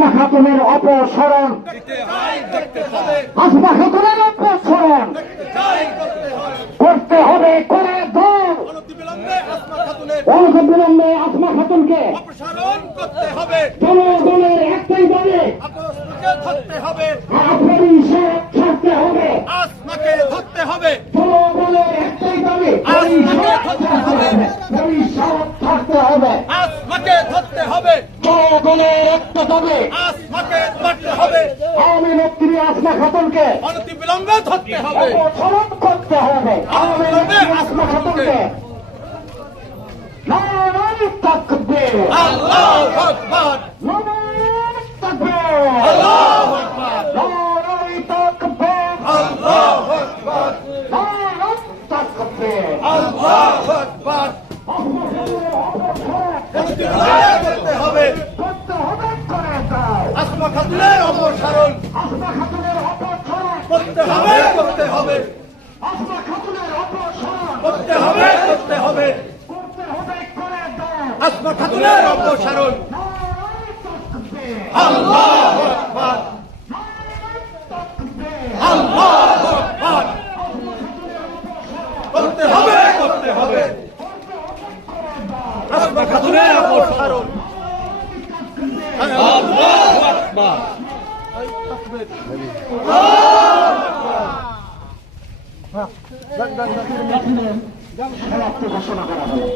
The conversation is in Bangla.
আসমা খাতুনের অপসারণ, আসমা খাতুনের অপসারণ করতে হবে, করে দাও। অনতিবিলম্বে আসমা খাতুনকে জনগণের একটাই দাবি, ধরতে হবে, আপনারই সব ছাড়তে হবে। আসমাকে ধরতে হবে, জনগণের একটাই দাবি, সব ছাড়তে হবে। আসমাকে ধরতে হবে, জনগণের একটা দাবি, আসমাকে ধরতে হবে, আওয়ামী নেত্রী আসমা খাতুনকে অনতিবিলম্বে ধরতে হবে, অপসারণ করতে হবে। আওয়ামী নেত্রী আসমা খাতুনকে নারায়ে তাকবীর, আল্লাহু আকবার, নারায়ে তাকবীর, আল্লাহু আকবার, নারায়ে তাকবীর, আল্লাহু আকবার, নারায়ে তাকবীর। আল্লাহু আকবার। আসমা খাতুনের অপসারণ অনতিবিলম্বে করতে হবে, করতে হবে, করে দাও। আসমা খাতুনের অপসারণ আসমা খাতুনের অপসারণ করতে হবে, করতে হবে, আসমা খাতুনের অপসারণ করতে হবে, করতে হবে, করতে হবে, করে দাও। আসমা খাতুনের অপসারণ। নারায়ে তাকবীর, আল্লাহু আকবার, আল্লাহু আকবার। করতে হবে, করতে হবে, আসমা খাতুনের অপসারণ। আল্লাহু আকবার। সমাপ্তি ঘোষণা করা হলো।